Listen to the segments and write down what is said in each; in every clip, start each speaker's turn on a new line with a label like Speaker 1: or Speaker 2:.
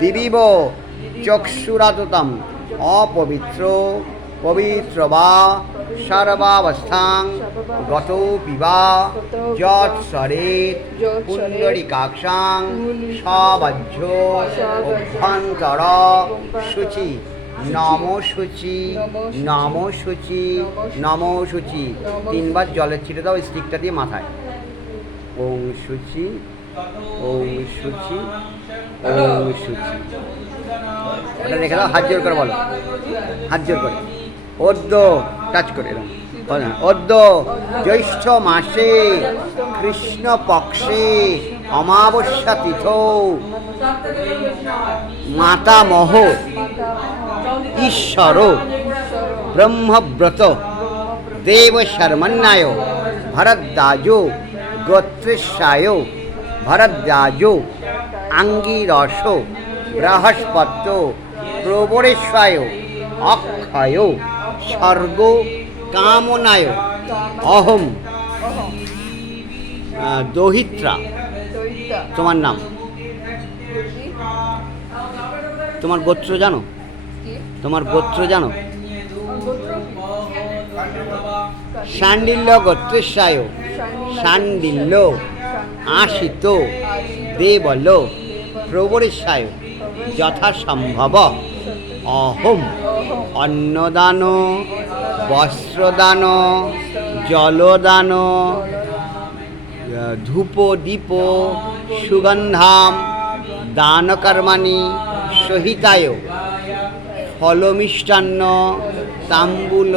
Speaker 1: দিদিব চক্ষুরাততম অপবিত্র পবিত্র বা সর্বাবস্থাং গত পিবা যৎসরে পুণ্ডরিকাক্ষাং সবাহ্য অভ্যন্তর শুচি নম শুচি নম শুচি নম শুচি তিনবার জলের ছিটে দাও স্টিকটা দিয়ে মাথায়। ওং শুচি ওং শুচি ওং শুচি ওটা রেখে দাও হাত জোর করে বলো। হাত জোর করে। অদ্য টাচ করে এরকম অদ্য জ্যৈষ্ঠ মাসে কৃষ্ণ পক্ষে অমাবস্যা তিথ। মাতামহ ঈশ্বর, ব্রহ্মব্রত দেব শর্মন্যায় ভরদ্বাজ গোত্রেশায় ভরদ্বাজ, আঙ্গিরস বৃহস্পত প্রবরেশায় অক্ষয়, স্বর্গ, কামনায়, অহম দহিত্রা। তোমার নাম? তোমার গোত্র জানো? তোমার গোত্র জানো?
Speaker 2: গোত্র
Speaker 1: শান্ডিল্য গোত্রেশায় শান্ডিল্য আশিত। দেবল প্রবরেশায় যথাসম্ভব। অহম অন্নদান, বস্ত্রদান, জলদান, ধূপ, দীপ, সুগন্ধাম, দানকর্মাণি সহিতায় ফলমিষ্টান্ন, তাম্বুল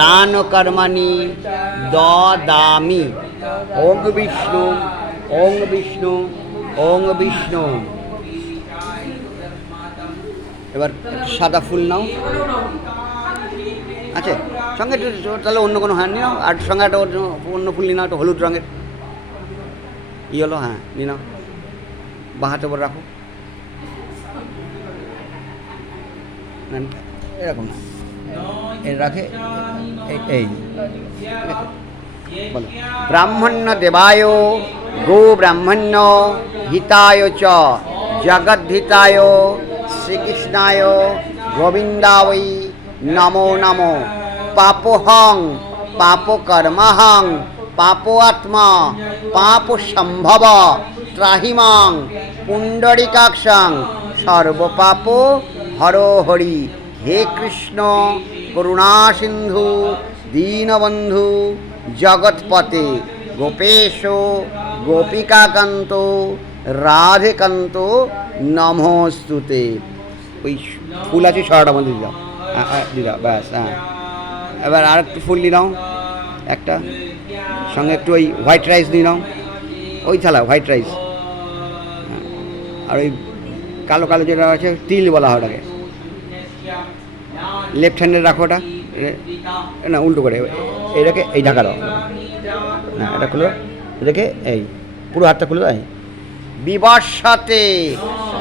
Speaker 1: দান কর্মাণি দদামি। ওং বিষ্ণু ওং বিষ্ণু ওং বিষ্ণু এবার সাদা ফুল নাও। আছে সঙ্গে তাহলে অন্য কোনো হ্যাঁ নাও, আর সঙ্গে একটা অন্য- ফুল নিয়ে একটা হলুদ রঙের। ই হলো হ্যাঁ নিয়ে নাও। বা উপর রাখো। এরকম। না এই রাখে এই- ব্রাহ্মণ্য দেবায়, গো ব্রাহ্মণ্য, হিতায় চ, জগদ্ধিতায়, শ্রীকৃষ্ণায় গোবিন্দাবৈ নমো নমো। পাপহং, পাপকর্মহং পাপ আত্মা পাপ সম্ভব ত্রাহিমাং, পুণ্ডরিকাক্ষাং, সর্বপাপ হর হরি হে কৃষ্ণ, করুণা সিন্ধু, দীনবন্ধু জগৎপতে গোপেশ গোপিকাকান্ত রাধেকান্ত নমস্তুতে। ওই ফুল আছে ছড়াটা মধ্যে দিদাও হ্যাঁ হ্যাঁ দিদাও ব্যাস হ্যাঁ। এবার আর একটু ফুল নাও। একটা। সঙ্গে একটু ওই হোয়াইট রাইস নাও। ওই থালা, হোয়াইট রাইস। আর ওই কালো কালো যেটা আছে, তিল বলা হয় ওটাকে। লেফট হ্যান্ডে রাখো ওটা। না, উল্টো করে। এটাকে এই ঢাকা দাও। না এটা খুলো। এটাকে এই, পুরো হাতটা খুলে দাও বিবর্ষতে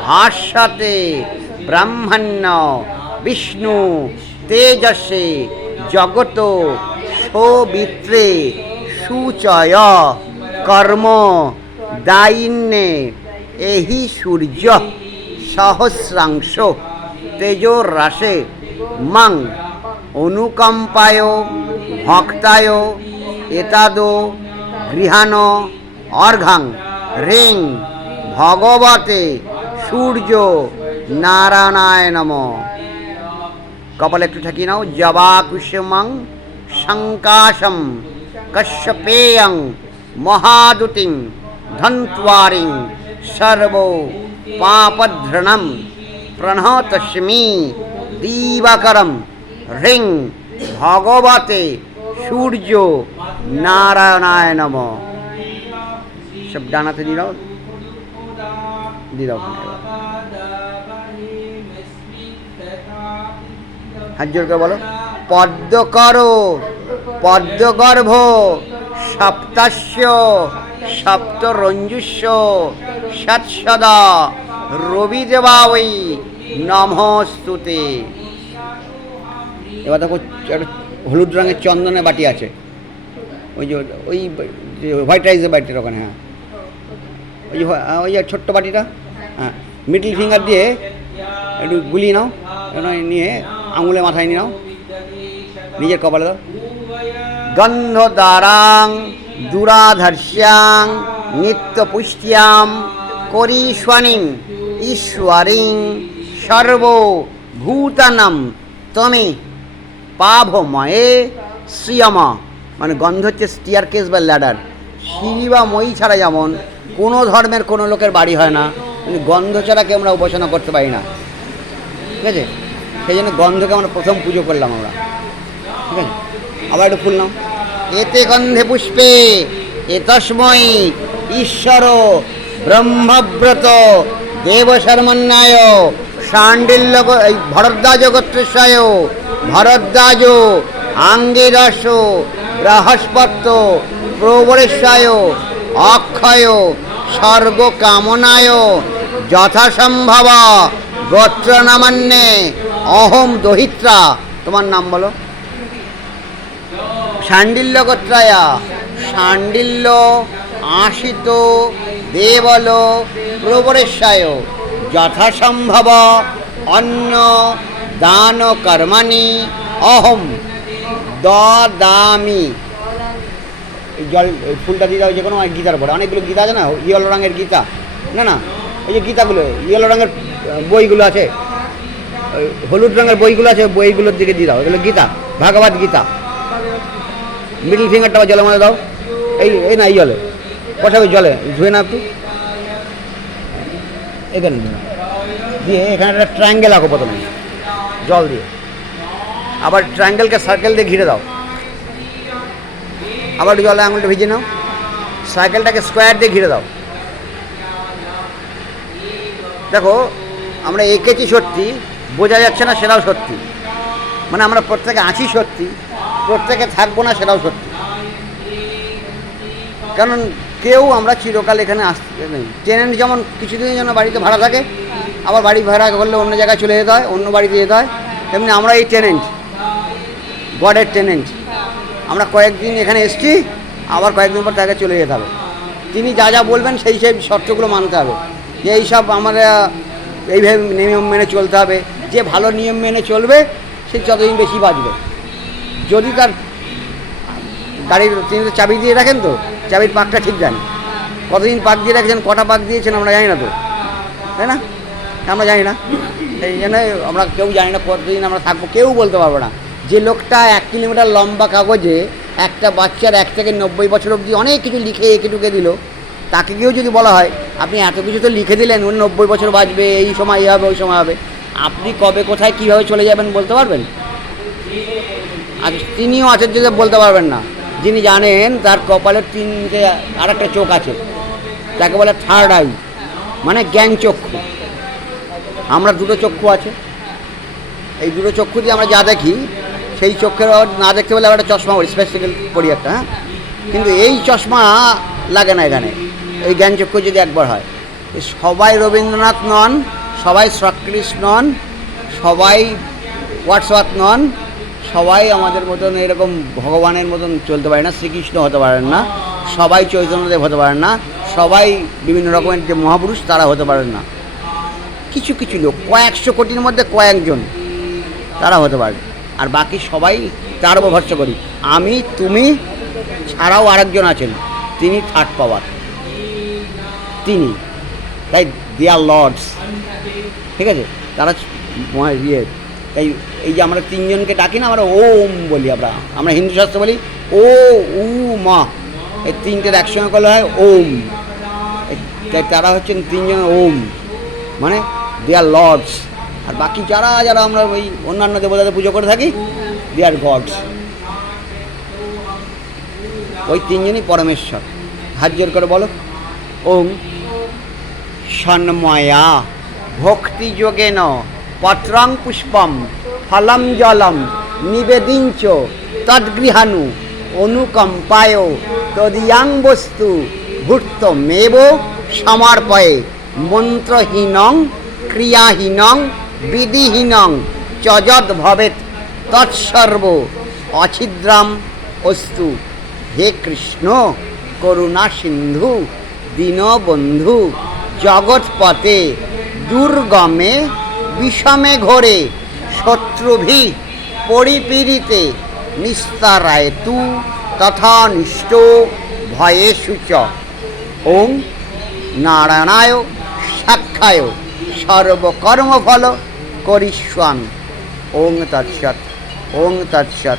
Speaker 1: ভাস্যতে ব্রাহ্মণ্য, বিষ্ণু, তেজসে, জগত সৌবিত্রে সুচয়, কর্ম, দায়িন্যে, এহি সূর্য, সহস্রাংশ তেজোরাসে মাং, অনুকম্পায় ভক্তায় এতাদ গৃহাণ অর্ঘাং রিং ভগবতে সূর্য নারায়ণায় নম কপালে একটু ঠাকিয়ে নাও জবা কুসুমং শঙ্কাশম কশ্যপেয়ং মহাদুতিং ধন্ত্বারিং সর্ব পাপধৃণম প্রণতস্মি দিবাকরম রিং ভগবতে সূর্য নারায়ণায় নম। সব ডানাতে দিয়ে দাও। দিয়ে বলো। পদ্ম করো পদ্মগর্ভ সপ্তাস্য সপ্তরঞ্জুস্য সৎসদা রবি দেবা ওই নমস্তুতে। এবার দেখো হলুদ রঙের চন্দনের বাটি আছে। ওই যে, ওই হোয়াইট রাইসের বাটির ওখানে হ্যাঁ। ওই যে ওই যে ছোট্ট বাটিটা হ্যাঁ। মিডল ফিঙ্গার দিয়ে একটু গুলিয়ে নাও নিয়ে আঙুলে মাথায় নিয়ে নাও, নিজের কপালে দাও। গন্ধ দ্বারাং দুরাধর্ষ্যাং নিত্য পুষ্টিয়াম ঈশ্বরিং, সর্বভূতানাম, তমে পাভময়ে শ্রিয়ম। মানে গন্ধ হচ্ছে স্টিয়ার কেস বা ল্যাডার সিঁড়ি বা মই ছাড়া যেমন কোনো ধর্মের কোনো লোকের বাড়ি হয় না গন্ধ ছাড়া কেউ আমরা উপাসনা করতে পারি না। ঠিক আছে? সেই জন্য গন্ধকে আমরা প্রথম পুজো করলাম আমরা। ঠিক আছে? আবার একটু নাও এতে গন্ধে পুষ্পে এ তস্মৈ ঈশ্বর ব্রহ্মব্রত দেব শর্মন্যায় শাণ্ডিল্য গোত্রেশায় ভরদ্বাজ, আঙ্গিরস, বৃহস্পত্য প্রবরেশায় অক্ষয় স্বর্গ কামনায় যথাসম্ভব গোত্র নামান্যে অহম দহিত্রা। তোমার নাম বলো। শাণ্ডিল্য গোত্রায়া শাণ্ডিল্য আশিত, দেবল প্রবরেশায় যথাসম্ভব, অন্ন দান কর্মাণি অহম দামি জল ফুলটা দিয়ে দাও যে কোনো গীতার পরে অনেকগুলো গীতা আছে না? ইয়েলো রঙের গীতা। না না। এই যে গীতাগুলো, ইয়েলো রঙের বইগুলো আছে। ওই হলুদ রঙের বইগুলো আছে বইগুলোর দিকে দিয়ে দাও। এগুলো গীতা, ভাগবত গীতা। মিডল ফিঙ্গারটা জলের মধ্যে দাও। এই এই না জলে। বসাবে জলে। ধুয়ে না একটু। এখানে দিয়ে এখানে একটা ট্রায়াঙ্গেল আঁকো প্রথমে। জল দিয়ে। আবার ট্রায়াঙ্গেলকে সার্কেল দিয়ে ঘিরে দাও। আবার জলে আঙুলটা ভিজে নাও। সাইকেলটাকে স্কোয়ার দিয়ে ঘিরে দাও। দেখো, আমরা এঁকেছি সত্যি, বোঝা যাচ্ছে না সেটাও সত্যি। মানে আমরা প্রত্যেকে আছি সত্যি, প্রত্যেকে থাকব না সেটাও সত্যি। কারণ কেউ আমরা চিরকাল এখানে আসতে নেই। টেনেন্ট যেমন কিছুদিনের জন্য বাড়িতে ভাড়া থাকে, আবার বাড়ি ভাড়া করলে অন্য জায়গায় চলে যেতে হয়, অন্য বাড়িতে যেতে হয়। তেমনি আমরা এই টেনেন্ট গডের টেনেন্ট আমরা কয়েকদিন এখানে এসছি, আবার কয়েকদিন পর তাকে চলে যেতে হবে। তিনি যা যা বলবেন সেই সেই শর্তগুলো মানতে হবে। যে এইসব আমরা এইভাবে নিয়ম মেনে চলতে হবে। যে ভালো নিয়ম মেনে চলবে, সে যতদিন বেশি বাঁচবে। যদি তার গাড়ির, তিনি তো চাবি দিয়ে রাখেন তো, চাবির পাকটা ঠিক দেন কতদিন পাক দিয়ে রাখছেন, কটা পাক দিয়েছেন আমরা জানি না তো। তাই না? আমরা জানি না। সেই জন্য আমরা কেউ জানি না, কতদিন আমরা থাকব, কেউ বলতে পারব না। যে লোকটা এক কিলোমিটার লম্বা কাগজে একটা বাচ্চার এক থেকে নব্বই বছর অবধি অনেক কিছু লিখে এঁকে টুকে দিল, তাকে গিয়েও যদি বলা হয়, আপনি এত কিছু তো লিখে দিলেন উনি নব্বই বছর বাঁচবে, এই সময় এই হবে, ওই সময় হবে। আপনি কবে কোথায় কীভাবে চলে যাবেন বলতে পারবেন? আর তিনিও আচার্যদেব বলতে পারবেন না। যিনি জানেন, তার কপালের তিনটে আর একটা চোখ আছে, তাকে বলে থার্ড আই মানে জ্ঞান চক্ষু আমরা দুটো চক্ষু আছে। এই দুটো চক্ষু দিয়ে আমরা যা দেখি, সেই চক্ষের না দেখতে পেলে একটা চশমা পড়ি স্পেসিফিক্যাল পড়ি একটা হ্যাঁ? কিন্তু এই চশমা লাগে না এখানে। এই জ্ঞান চক্ষু যদি একবার হয়। সবাই রবীন্দ্রনাথ নন, সবাই সক্রিস নন, সবাই হোয়াটসঅ্যাপ নন, সবাই আমাদের মতন এরকম ভগবানের মতন চলতে পারে না, শ্রীকৃষ্ণ হতে পারেন না, সবাই চৈতন্যদেব হতে পারেন না, সবাই বিভিন্ন রকমের যে মহাপুরুষ তারা হতে পারেন না। কিছু কিছু লোক, কয়েকশো কোটির মধ্যে কয়েকজন, তারা হতে পারবে। আর বাকি সবাই তার উপর ভরসা করি। আমি, তুমি ছাড়াও আরেকজন আছেন, তিনি থার্ড পাওয়ার। তিনি, তাই দে আর লর্ডস। ঠিক আছে? তারা ইয়ে তাই এই যে আমরা তিনজনকে ডাকি না, আমরা ওম বলি আমরা। আমরা হিন্দু শাস্ত্র বলি ও উ মা। এই তিনটের একসঙ্গে করলে হয় ওম। তাই তারা হচ্ছেন তিনজন ওম। মানে দে আর লর্ডস আর বাকি যারা যারা আমরা ওই অন্যান্য দেবতাদের পুজো করে থাকি দে আর গডস ওই তিনজনই পরমেশ্বর। হাত করে বলো। ওম সন্ময়া ভক্তি যোগেন পত্রং পুষ্পম ফলম জলম নিবেদিঞ্চ তদ্গৃহাণু অনুকম্পায় তদিয়াং বস্তু ভূর্ত মেব সমর্পয়ে মন্ত্রহীনং ক্রিয়াহীনং, বিধিহীনং চযদ ভবেত তৎসর্ব, অছিদ্রাম অস্তু। হে কৃষ্ণ, করুণা সিন্ধু, দীনবন্ধু জগৎপতে দুর্গমে, বিষমে ঘোরে, শত্রুভি পরিপীড়িতে, নিস্তারায় তু তথা নিষ্ঠ ভয়ে সূচ ওং নারায়ণায় সাক্ষায়। সর্বকর্মফল করিষ্যান ওং তৎসৎ ওং তৎসৎ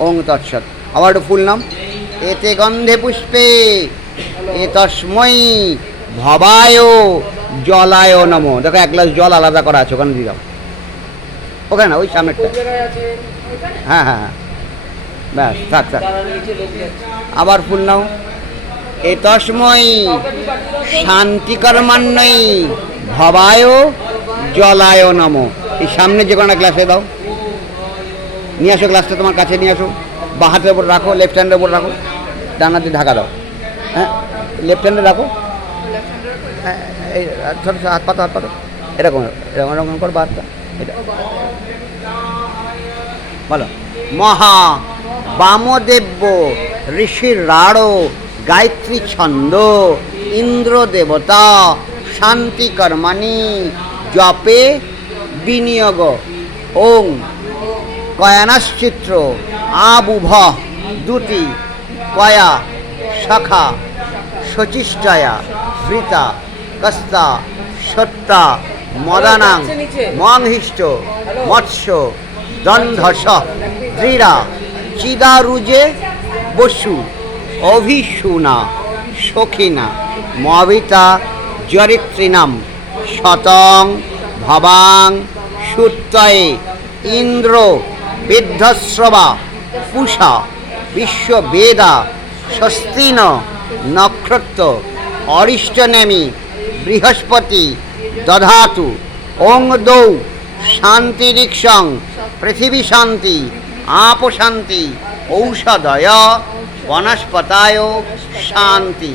Speaker 1: ওং তৎসৎ। আবার একটু ফুল নাম। এতে গন্ধে পুষ্পে, এ তস্মৈ ভবায়, জলায় নম। দেখো, এক গ্লাস জল আলাদা করা আছে, ওখানে দিয়ে দাও। ওখানে ওই সামনেরটা। হ্যাঁ হ্যাঁ হ্যাঁ। ব্যাস, থাক থাক। আবার ফুল নাও। এ তস্মৈ শান্তিকর্মান্নই ভবায় জলায় নম। এই সামনে যে কোনো গ্লাসে দাও। নিয়ে আসো গ্লাসটা তোমার কাছে নিয়ে আসো। বা হাতের উপর রাখো লেফট হ্যান্ডের উপর রাখো। ডান দিয়ে ঢাকা দাও। হ্যাঁ? লেফট হ্যান্ডে রাখো। হ্যাঁ, হাত পাতো হাত পাতো। এরকম এরকম এরকম করো বা হাতটা। এটা। বলো। মহা বামদেব্য ঋষির রাড়ো গায়ত্রী ছন্দ। ইন্দ্র দেবতা শান্তি কর্মাণি জপে বিনিয়োগ। ওং কয়ানাশ্চিত্র আবুভ দুটি কয়া শাখা শচিষ্টায়া বৃতা কস্তা সত্তা মদানাং মংহিষ্ট মৎস্য দন্ধস দ্রীড়া চিদারুজে বসু অভিসুনা সখিনা মবিতা জরিত্রিনাম শতং ভবাং সুত্তয়ে ইন্দ্র বিদ্ধশ্রবা পুষা বিশ্ববেদা স্বস্তিন নক্ষত্র অরিষ্টনেমি বৃহস্পতি দধাতু ওং দৌ শান্তিরিক্ষং পৃথিবী শান্তি আপ শান্তি ঔষধয় বনস্পতায় শান্তি।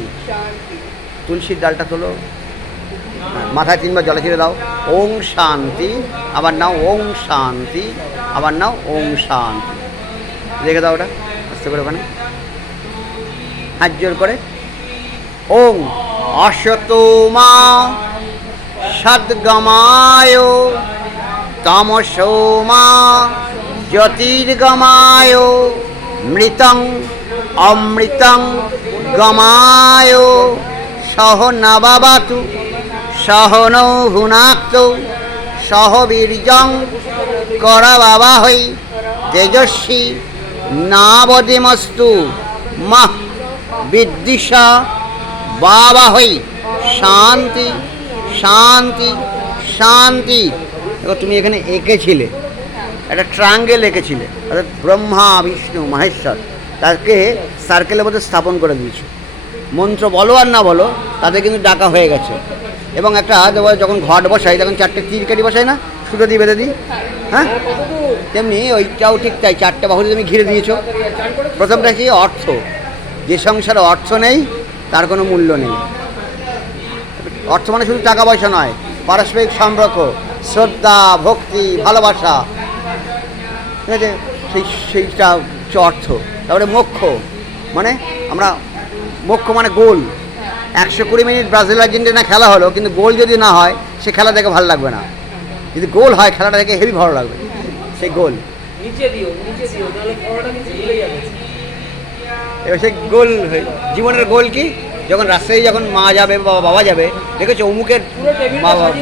Speaker 1: তুলসীর ডালটা তোলো। মাথায় তিনবার জলে ছিঁড়ে দাও। ওং শান্তি, আবার নাও ওং শান্তি, আবার নাও ওং শান্তি। রেখে দাও ওটা, আস্তে করে ওখানে। হাত জোর করে। ওং অশতমা সদ্গমায় তমসোমা জ্যোতির্গমায় মৃতং অমৃতং গমায় সহ নবাবাতু সহ নৌ হুনাক্ত সহ বীর্যং করবাবাহৈ তেজস্বী নাবদিমস্তু, মহ বিদ্বিষা বাবাহৈ শান্তি শান্তি শান্তি। দেখো, তুমি এখানে এঁকেছিলে, একটা ট্রাঙ্গেল এঁকেছিলে, অর্থাৎ ব্রহ্মা, বিষ্ণু, মহেশ্বর, তাকে সার্কেলের মধ্যে স্থাপন করে দিয়েছে। মন্ত্র বলো আর না বলো, তাদের কিন্তু ডাকা হয়ে গেছে। এবং একটা যখন ঘট বসাই, তখন চারটে তীর কাটি বসাই না? সুতো দিয়ে বেঁধে দিই? হ্যাঁ? তেমনি ওইটাও ঠিক তাই, চারটে বাহু তুমি ঘিরে দিয়েছ। প্রথমটা কি অর্থ। যে সংসারে অর্থ নেই, তার কোনো মূল্য নেই। অর্থ মানে শুধু টাকা পয়সা নয়, পারস্পরিক সম্পর্ক, শ্রদ্ধা, ভক্তি, ভালোবাসা। ঠিক আছে? সেই, সেইটা হচ্ছে অর্থ। তারপরে মোক্ষ। মানে আমরা, মোক্ষ মানে গোল। একশো কুড়ি মিনিট ব্রাজিল আর্জেন্টিনা খেলা হলো কিন্তু গোল যদি না হয় সে খেলা দেখে ভালো লাগবে না। যদি গোল হয় খেলাটা দেখে হেভি ভালো লাগবে। সেই গোল। এবার সেই গোল হয়ে- জীবনের গোল কি? যখন রাস্তায় যখন মা যাবে বা বাবা যাবে দেখেছ অমুকের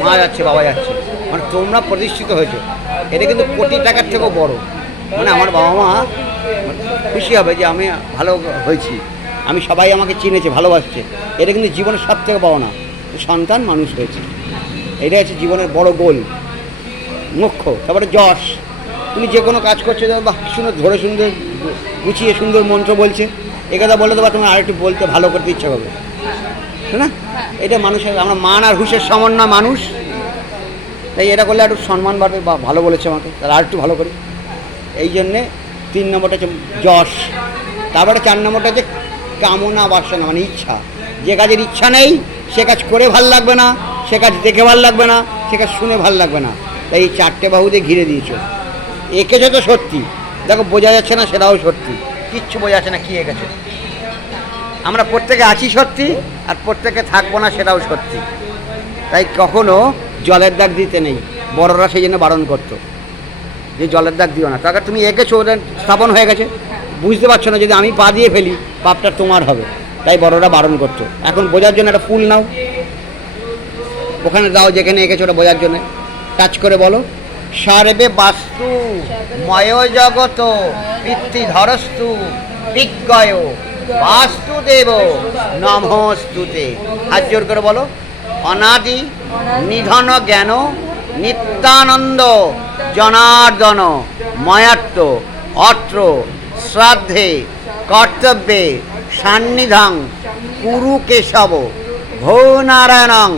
Speaker 1: মা যাচ্ছে বাবা যাচ্ছে। মানে তোমরা প্রতিষ্ঠিত হয়েছে। এটা কিন্তু কোটি টাকার থেকেও বড়। মানে আমার বাবা মা খুশি হবে যে আমি ভালো হয়েছি। আমি সবাই আমাকে চিনেছে, ভালোবাসছে। এটা কিন্তু জীবনের সব থেকে বড় না। সন্তান মানুষ হয়েছে। এটা হচ্ছে জীবনের বড় গোল, মুখ্য। তারপরে যশ। তুমি যে কোনো কাজ করছ বা সুন্দর ধরে সুন্দর গুছিয়ে সুন্দর মন্ত্র বলছে। এ কথা বলে দেবা তোমার আরেকটু বলতে ভালো করতে ইচ্ছা তাই না? এটা মানুষের, আমরা মান আর হুশের সমন্বয় মানুষ। তাই এটা করলে একটু সম্মান বাড়বে, বা ভালো বলেছে আমাকে, তাহলে আর একটু ভালো করি। এই জন্যে তিন নম্বরটা হচ্ছে যশ। তারপরে চার নম্বরটা হচ্ছে কামনা বাসনা মানে ইচ্ছা। যে কাজের ইচ্ছা নেই, সে কাজ করে ভালো লাগবে না, সে কাজ দেখে ভালো লাগবে না, সে কাজ শুনে ভালো লাগবে না। তাই এই চারটে বাহু দিয়ে ঘিরে দিয়েছ। এঁকেছে তো সত্যি। দেখো, বোঝা যাচ্ছে না সেটাও সত্যি। কিচ্ছু বোঝা যাচ্ছে না কি এঁকেছে। আমরা প্রত্যেকে আছি সত্যি, আর প্রত্যেকে থাকব না সেটাও সত্যি। তাই কখনো জলের দাগ দিতে নেই। বড়রা সেই জন্য বারণ করতো। যে জলের দাগ দিও না। তাকে তুমি এঁকেছো, ওদের স্থাপন হয়ে গেছে। বুঝতে পারছ না যদি আমি পা দিয়ে ফেলি, পাপটা তোমার হবে। তাই বড়রা বারণ করতো এখন বোঝার জন্য একটা ফুল নাও। ওখানে দাও যেখানে এঁকেছো ওটা বোঝার জন্য। টাচ করে বলো। সার্বে বাস্তু, ময় জগত পিতৃধরস্তু বিজ্ঞয়, বাস্তুদেব নমস্তুতে হাত জোর করে বলো। অনাদি, নিধন জ্ঞান, নিত্যানন্দ, জনার্দন ময়াত্ম অত্র শ্রাদ্ধে, কর্তব্যে, সান্নিধাং কুরু কেশব ভৌ নারায়ণং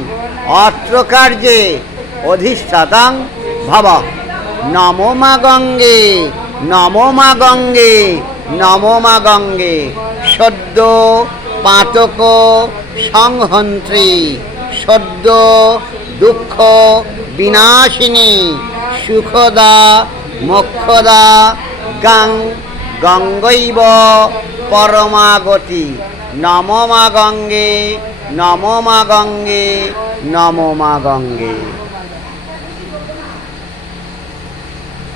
Speaker 1: অত্র কার্যে অধিষ্ঠাতাং ভব। নমো মা গঙ্গে, নমো মা গঙ্গে, নমো মা গঙ্গে। সদ্য পাতক সংহন্ত্রী, সদ্য দুঃখ বিনাশিনী, সুখদা, মোক্ষদা, গাং গঙ্গৈব পরমাগতি। নম মা গঙ্গে নম মা গঙ্গে নম মা গঙ্গে।